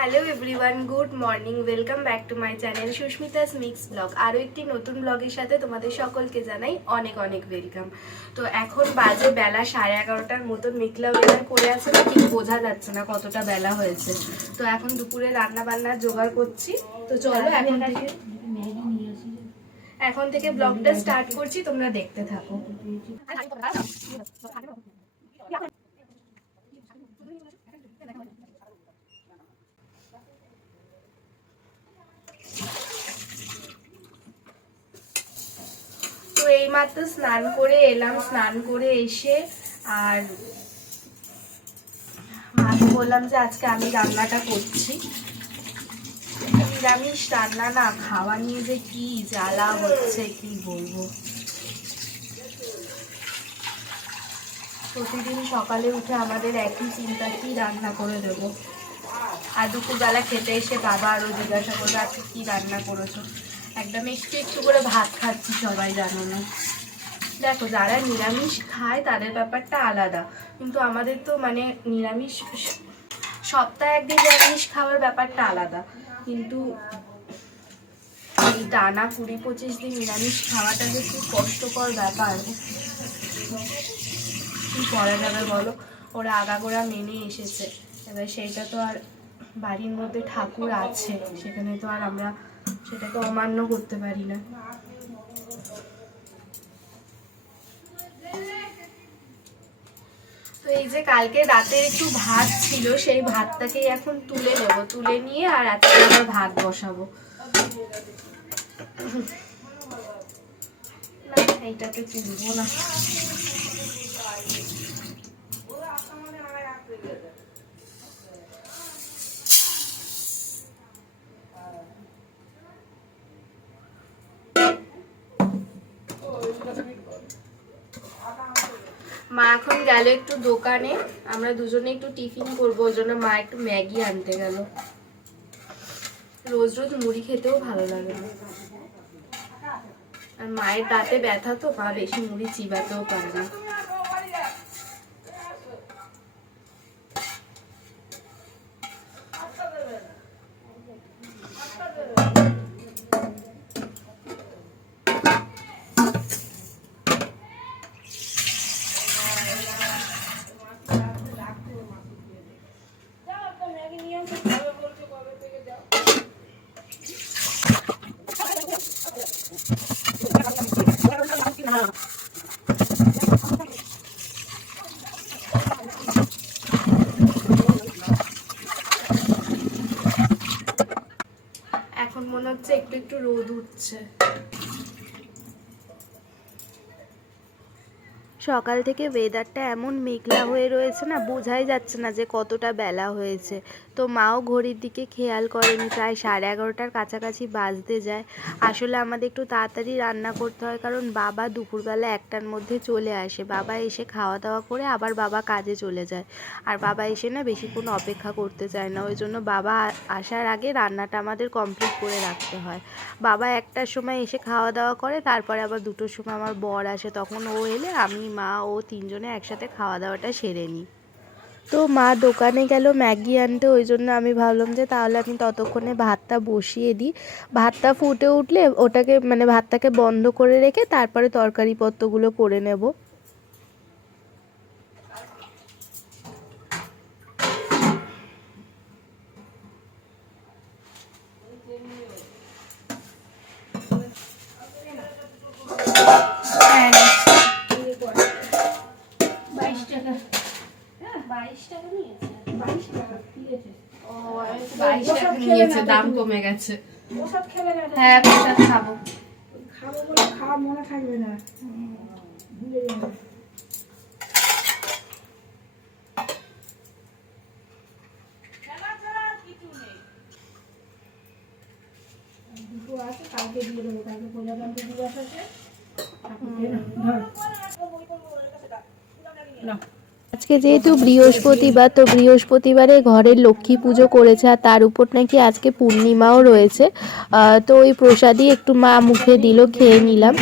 Hello everyone, good morning. Welcome back to my channel Susmita's mix blog. আরও একটি নতুন ব্লগের সাথে তোমাদের সকলকে জানাই অনেক অনেক ওয়েলকাম। তো এখন বাজে বেলা 11:30টার মতন, মেঘলা ওয়েদার করে আছে না, ঠিক বোঝা যাচ্ছে না কতটা বেলা হয়েছে। তো এখন দুপুরে রান্না বান্নার জোগাড় করছি। তো চলো এখন থেকে ব্লগটা স্টার্ট করছি, তোমরা দেখতে থাকো। তো এইমাত্র স্নান করে এলাম, স্নান করে এসে আর মাকে বললাম যে আজকে আমি রান্নাটা করছি। নিরামিষ রান্না না, খাওয়া নিয়ে যে কি জ্বালা হচ্ছে কি বলবো। প্রতিদিন সকালে উঠে আমাদের একই চিন্তা, কি রান্না করে দেবো। আর দুপুরবেলা খেতে এসে বাবা আরও জিজ্ঞাসা করবে আজকে কি রান্না করেছো। একদম একটু একটু করে ভাত খাচ্ছি, সবাই জানো না। দেখো, যারা নিরামিষ খায় তাদের ব্যাপারটা আলাদা, কিন্তু আমাদের তো মানে নিরামিষ সপ্তাহে একদিন নিরামিষ খাওয়ার ব্যাপারটা আলাদা, কিন্তু এই টানা 20-25 দিন নিরামিষ খাওয়াটা যে খুব কষ্টকর ব্যাপার। কি করা যাবে বলো, ওরা আগাগোড়া মেনে এসেছে, এবার সেইটা তো আর বাড়ির মধ্যে ঠাকুর আছে, সেখানে তো আর আমরা সেটাকে অমান্য করতে পারি না। তো এই যে কালকে রাতের একটু ভাত ছিল, সেই ভাতটাকেই এখন তুলে নেব, তুলে নিয়ে আর আজকে আবার ভাত বসাবো। না, এইটাকে তুলবো না। মা এখন গেল একটু দোকানে, আমরা দুজনে একটু টিফিন করবো, ওই জন্য মা একটু ম্যাগি আনতে গেল। রোজ রোজ মুড়ি খেতেও ভালো লাগে না, আর মায়ের দাঁতে ব্যথা তো, মা বেশি মুড়ি চিবাতেও পারে না। এখন মনে হচ্ছে একটু একটু রোদ উঠছে। সকাল থেকে ওয়েদারটা এমন মেঘলা হয়ে রয়েছে না, বোঝাই যাচ্ছে না যে কতটা বেলা হয়েছে। তো মাও ঘড়ির দিকে খেয়াল করেনি, প্রায় 11:30টার কাছাকাছি বাজতে যায়। আসলে আমাদের একটু তাড়াতাড়ি রান্না করতে হয়, কারণ বাবা দুপুরবেলা 1টার মধ্যে চলে আসে। বাবা এসে খাওয়া দাওয়া করে আবার বাবা কাজে চলে যায়, আর বাবা এসে না বেশিক্ষণ অপেক্ষা করতে চায় না, ওই জন্য বাবা আসার আগে রান্নাটা আমাদের কমপ্লিট করে রাখতে হয়। বাবা 1টার সময় এসে খাওয়া দাওয়া করে, তারপরে আবার 2টোর সময় আমার বর আসে, তখন ও এলে আমি মা ও তিনজনে একসাথে খাওয়া দাওয়াটা সেরে নিই। তো মা দোকানে গেল ম্যাগি আনতে, ওই জন্য আমি ভাবলাম যে তাহলে আমি ততক্ষণে ভাতটা বসিয়ে দিই। ভাতটা ফুটে উঠলে ওটাকে মানে ভাতটাকে বন্ধ করে রেখে তারপরে তরকারিপত্রগুলো করে নেব। দাম কমে গেছে। হ্যাঁ, প্রসাদ খাবো বলে খাওয়া মনে থাকবে না। দুটো আছে, কালকে দিয়ে দেবো, কালকে প্রজাতন্ত্র দিবস আছে। আজকে যেহেতু বৃহস্পতিবার, তো বৃহস্পতিবারে ঘরের লক্ষ্মী পুজো করেছে, আর তার উপর নাকি আজকে পূর্ণিমাও রয়েছে। তো ওই প্রসাদই একটু মা মুখে দিল, খেয়ে নিলাম।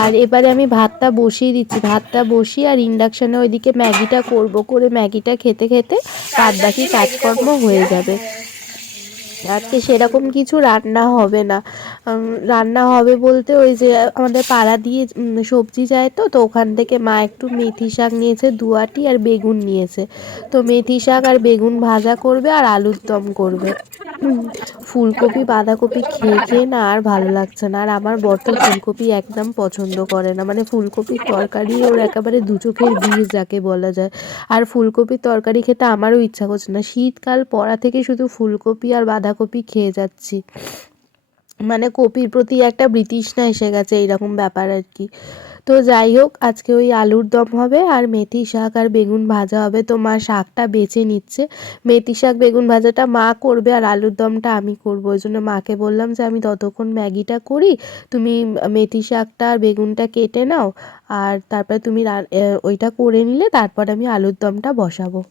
আর এবারে আমি ভাতটা বসিয়ে দিচ্ছি, ভাতটা বসিয়ে আর ইন্ডাকশানে ওইদিকে ম্যাগিটা করব, করে ম্যাগিটা খেতে খেতে বাদ বাকি কাজকর্ম হয়ে যাবে। আজকে সেরকম কিছু রান্না হবে না। রান্না হবে বলতে ওই যে আমাদের পাড়া দিয়ে সবজি যায়, তো তো ওখান থেকে মা একটু মেথি শাক নিয়েছে 2 আঁটি, আর বেগুন নিয়েছে। তো মেথি শাক আর বেগুন ভাজা করবে আর আলুর দম করবে। ফুলকপি বাঁধাকপি খেয়ে খেয়ে না আর ভালো লাগছে না। আর আমার বর তো ফুলকপি একদম পছন্দ করে না, মানে ফুলকপির তরকারি ওর একেবারে দু চোখের বিষ যাকে বলা যায়। আর ফুলকপির তরকারি খেতে আমারও ইচ্ছা করছে না। শীতকাল পড়া থেকে শুধু ফুলকপি আর বাঁধাকপি খেয়ে যাচ্ছি, মানে কপির প্রতি একটা বিতৃষ্ণা এসে গেছে, এইরকম ব্যাপার আর কি। তো যাই হোক, আজকে ওই আলুর দম হবে আর মেথি শাক আর বেগুন ভাজা হবে। তো মা শাকটা বেছে নিচ্ছে। মেথি শাক বেগুন ভাজাটা মা করবে আর আলুর দমটা আমি করবো। ওই জন্য মাকে বললাম যে আমি ততক্ষণ ম্যাগিটা করি, তুমি মেথি শাকটা আর বেগুনটা কেটে নাও, আর তারপরে তুমি ওইটা করে নিলে তারপর আমি আলুর দমটা বসাবো।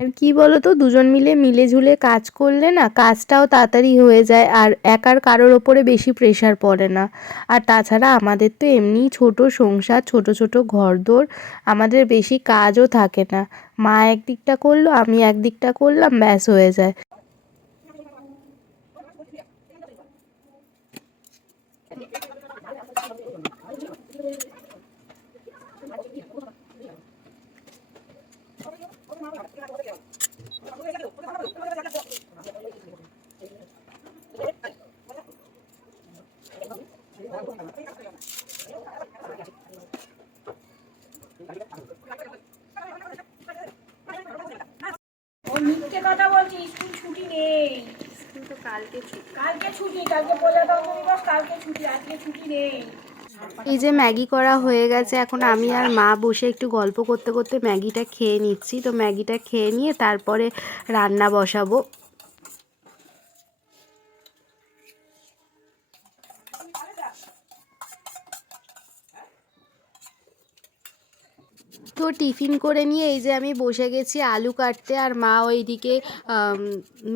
আর কি বলো তো, দুজন মিলে মিলেঝুলে কাজ করলে না কাজটাও তাড়াতাড়ি হয়ে যায়, আর একার কারোর ওপরে বেশি প্রেশার পড়ে না। আর তাছাড়া আমাদের তো এমনিই ছোট সংসার, ছোট ছোট ঘরদোর, আমাদের বেশি কাজও থাকে না। মা একদিকটা করলো, আমি একদিকটা করলাম, ব্যাস হয়ে যায়। ও মিথ্যে কথা বলছি, স্কুল ছুটি নেই। স্কুল তো কালকে ছুটি। কালকে ছুটি, কালকে প্রজাতন্ত্র দিবস, কালকে ছুটি, আজকে ছুটি নেই। এই যে ম্যাগি করা হয়ে গেছে, এখন আমি আর মা বসে একটু গল্প করতে করতে ম্যাগিটা খেয়ে নিচ্ছি। তো ম্যাগিটা খেয়ে নিয়ে তারপরে রান্না বসাবো। তো টিফিন করে নিয়ে এই যে আমি বসে গেছি আলু কাটতে, আর মা ওইদিকে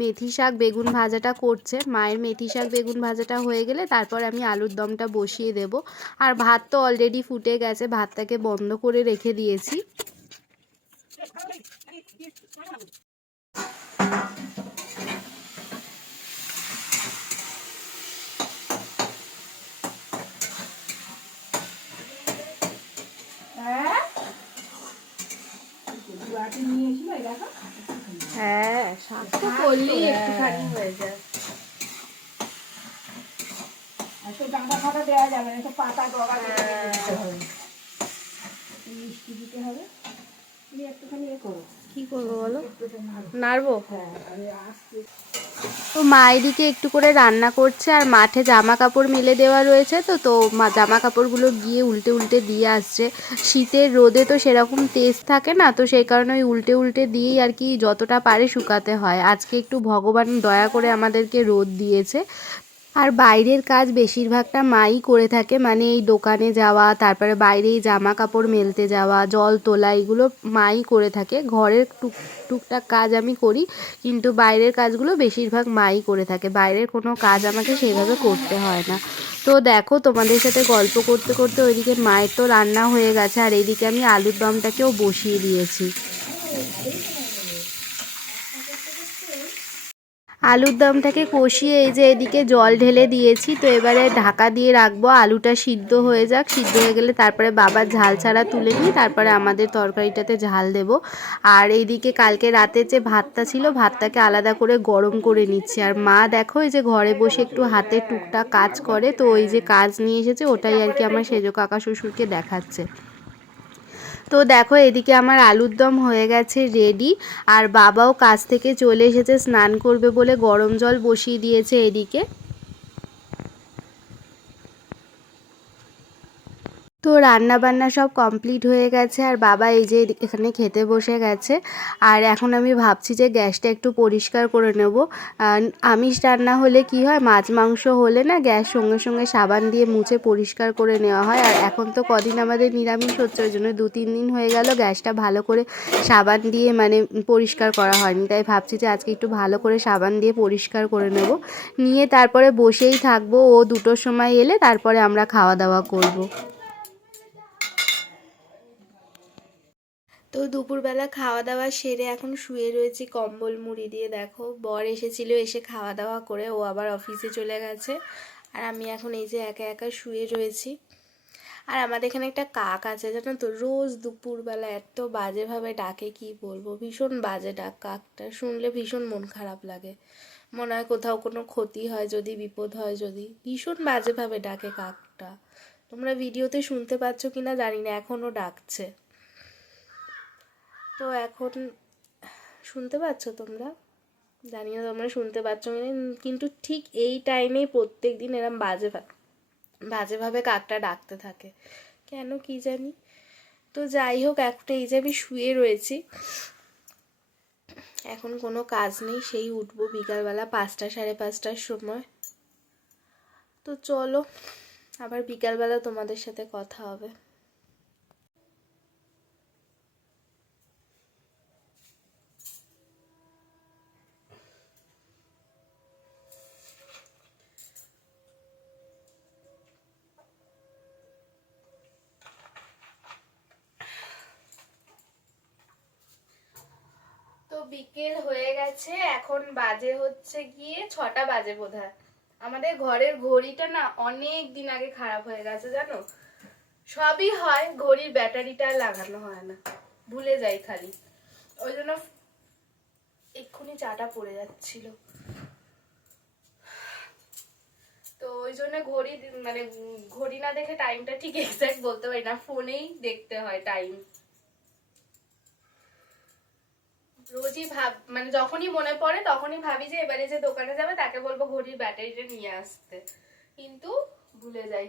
মেথি শাক বেগুন ভাজাটা করছে। মায়ের মেথি শাক বেগুন ভাজাটা হয়ে গেলে তারপর আমি আলুর দমটা বসিয়ে দেব। আর ভাত তো অলরেডি ফুটে গেছে, ভাতটাকে বন্ধ করে রেখে দিয়েছি। হ্যাঁ, বাটি নিয়ে এসো, এই দেখো। হ্যাঁ, শাক তো করলেই একটুখানি হয়ে যায়। এত ডাঁটা ফাটা দেওয়া যাবে না, একটু পাতা ডগা দিতে হবে, মিষ্টি দিতে হবে। তুমি একটুখানি এ করো। কি করবো বলো, নাড়বো? হ্যাঁ, আমি আসছি। তো মা এদিকে একটু করে রান্না করছে, আর মাঠে জামা কাপড় মেলে দেওয়া রয়েছে। তো তো মা জামা কাপড়গুলো গিয়ে উল্টে উল্টে দিয়ে আসছে। শীতের রোদে তো সেরকম তেজ থাকে না, তো সেই কারণে ওই উল্টে উল্টে দিয়েই আর কি যতটা পারে শুকাতে হয়। আজকে একটু ভগবান দয়া করে আমাদেরকে রোদ দিয়েছে। আর বাইরের কাজ বেশিরভাগটা মাই করে থাকে, মানে এই দোকানে যাওয়া, তারপরে বাইরে এই জামা কাপড় মেলতে যাওয়া, জল তোলা, এগুলো মাই করে থাকে। ঘরের টুকটাক কাজ আমি করি, কিন্তু বাইরের কাজগুলো বেশিরভাগ মাই করে থাকে। বাইরের কোনো কাজ আমাকে সেইভাবে করতে হয় না। তো দেখো, তোমাদের সাথে গল্প করতে করতে ওইদিকে মায়ের তো রান্না হয়ে গেছে, আর এইদিকে আমি আলুর দমটাকেও বসিয়ে দিয়েছি। আলুর দমটাকে কষিয়ে এই যে এদিকে জল ঢেলে দিয়েছি। তো এবারে ঢাকা দিয়ে রাখবো, আলুটা সিদ্ধ হয়ে যাক। সিদ্ধ হয়ে গেলে তারপরে বাবার ঝাল ছাড়া তুলে নিই, তারপরে আমাদের তরকারিটাতে ঝাল দেব। আর এইদিকে কালকে রাতে যে ভাতটা ছিল, ভাতটাকে আলাদা করে গরম করে নিচ্ছি। আর মা দেখো এই যে ঘরে বসে একটু হাতে টুকটাক কাজ করে, তো ওই যে কাজ নিয়ে এসেছে, ওটাই আর কি আমার সেজো কাকা শ্বশুরকে দেখাচ্ছে। তো দেখো এদিকে আমার আলুর দম হয়ে গেছে রেডি। আর বাবাও কাজ থেকে চলে এসেছে, স্নান করবে বলে গরম জল বসিয়ে দিয়েছে এদিকে। তো রান্না বান্না সব কমপ্লিট হয়ে গেছে, আর বাবা এই যে এখানে খেতে বসে গেছে। আর এখন আমি ভাবছি যে গ্যাসটা একটু পরিষ্কার করে নেব। আমিষ রান্না হলে কি হয়, মাছ মাংস হলে না গ্যাস সঙ্গে সঙ্গে সাবান দিয়ে মুছে পরিষ্কার করে নেওয়া হয়। আর এখন তো কদিন আমাদের নিরামিষ হচ্ছে, ওই জন্য 2-3 দিন হয়ে গেল গ্যাসটা ভালো করে সাবান দিয়ে মানে পরিষ্কার করা হয়নি। তাই ভাবছি যে আজকে একটু ভালো করে সাবান দিয়ে পরিষ্কার করে নেব, নিয়ে তারপরে বসেই থাকবো। ও 2টোর সময় এলে তারপরে আমরা খাওয়া দাওয়া করব। তো দুপুরবেলা খাওয়া দাওয়া সেরে এখন শুয়ে রয়েছি কম্বল মুড়ি দিয়ে। দেখো বর এসেছিল, এসে খাওয়া দাওয়া করে ও আবার অফিসে চলে গেছে, আর আমি এখন এই যে একা একা শুয়ে রয়েছি। আর আমাদের এখানে একটা কাক আছে জানো তো, রোজ দুপুরবেলা এত বাজেভাবে ডাকে, কি বলবো, ভীষণ বাজে ডাক। কাকটা শুনলে ভীষণ মন খারাপ লাগে, মনে হয় কোথাও কোনো ক্ষতি হয় যদি, বিপদ হয় যদি। ভীষণ বাজেভাবে ডাকে কাকটা। তোমরা ভিডিওতে শুনতে পাচ্ছ কিনা জানি না, এখনও ডাকছে। তো এখন শুনতে পাচ্ছ তোমরা, জানি না তোমরা শুনতে পাচ্ছ কিনা, কিন্তু ঠিক এই টাইমেই প্রত্যেক দিন এরম বাজেভাবে কাকটা ডাকতে থাকে, কেন কি জানি। তো যাই হোক, একটা এই যে আমি শুয়ে রয়েছি, এখন কোনো কাজ নেই, সেই উঠবো বিকালবেলা 5টা 5:30টার সময়। তো চলো আবার বিকালবেলা তোমাদের সাথে কথা হবে। তো বিকেল হয়ে গেছে, এখন বাজে হচ্ছে গিয়ে 6টা বাজে বোধহয়। আমাদের ঘরের ঘড়িটা না অনেক দিন আগে খারাপ হয়ে গেছে জানো। সবই হয়, ঘড়ির ব্যাটারিটা লাগানো হয় না, ভুলে যাই খালি। ওই জন্য এক্ষুনি চাটা পড়ে যাচ্ছিল। তো ওই জন্য ঘড়ি না দেখে টাইমটা ঠিক এক্সাক্ট বলতে পারি না, ফোনেই দেখতে হয় টাইম। রোজই যখনই মনে পড়ে তখনই ভাবি যে এবারে যে দোকানে যাবে তাকে বলবো ঘড়ির ব্যাটারিটা নিয়ে আসতে, কিন্তু ভুলে যাই।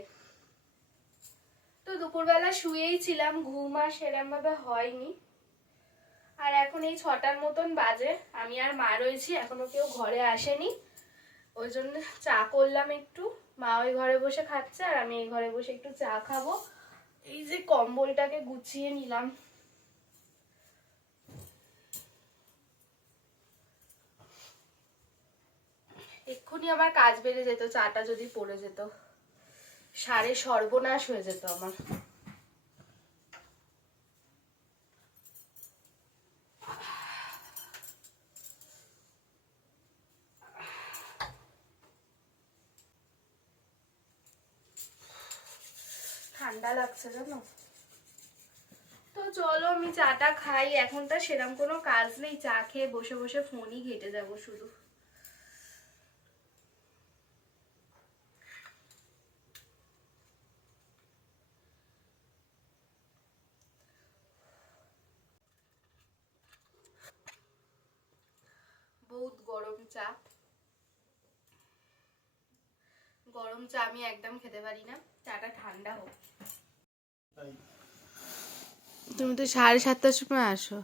তো দুপুরবেলা শুয়েই ছিলাম, ঘুম আর সেরম ভাবে হয়নি। আর এখন এই 6টার মতন বাজে, আমি আর মা রয়েছি, এখনো কেউ ঘরে আসেনি। ওই জন্য চা করলাম একটু, মা ওই ঘরে বসে খাচ্ছে আর আমি এই ঘরে বসে একটু চা খাবো। এই যে কম্বলটাকে গুছিয়ে নিলাম। এক্ষুনি আমার কাজ বেড়ে যেত, চাটা যদি পড়ে যেত, সারে সর্বনাশ হয়ে যেত আমার। ঠান্ডা লাগছে জানো। তো চলো আমি চাটা খাই, এখন তো সেরকম কোনো কাজ নেই, চা খেয়ে বসে বসে ফোনই ঘেটে যাবো শুধু। বহুত গরম চা, গরম চা আমি একদম খেতে পারি না, চাটা ঠান্ডা হোক। তুমি তো 7:30টার সময় আসো।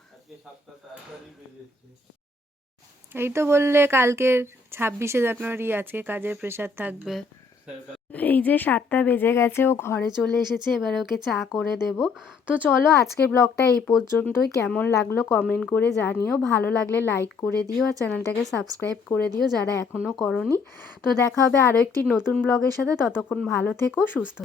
এই তো বললে কালকে 26শে জানুয়ারি, আজকে কাজের প্রেশার থাকবে। এই যে 7টা বেজে গেছে, ও ঘরে চলে এসেছে, এবার ওকে চা করে দেব। তো চলো আজকের ব্লগটা এই পর্যন্তই। কেমন লাগলো কমেন্ট করে জানিও, ভালো লাগলে লাইক করে দিও আর চ্যানেলটাকে সাবস্ক্রাইব করে দিও যারা এখনও করনি। তো দেখা হবে আরও একটি নতুন ব্লগের সাথে, ততক্ষণ ভালো থেকো, সুস্থ।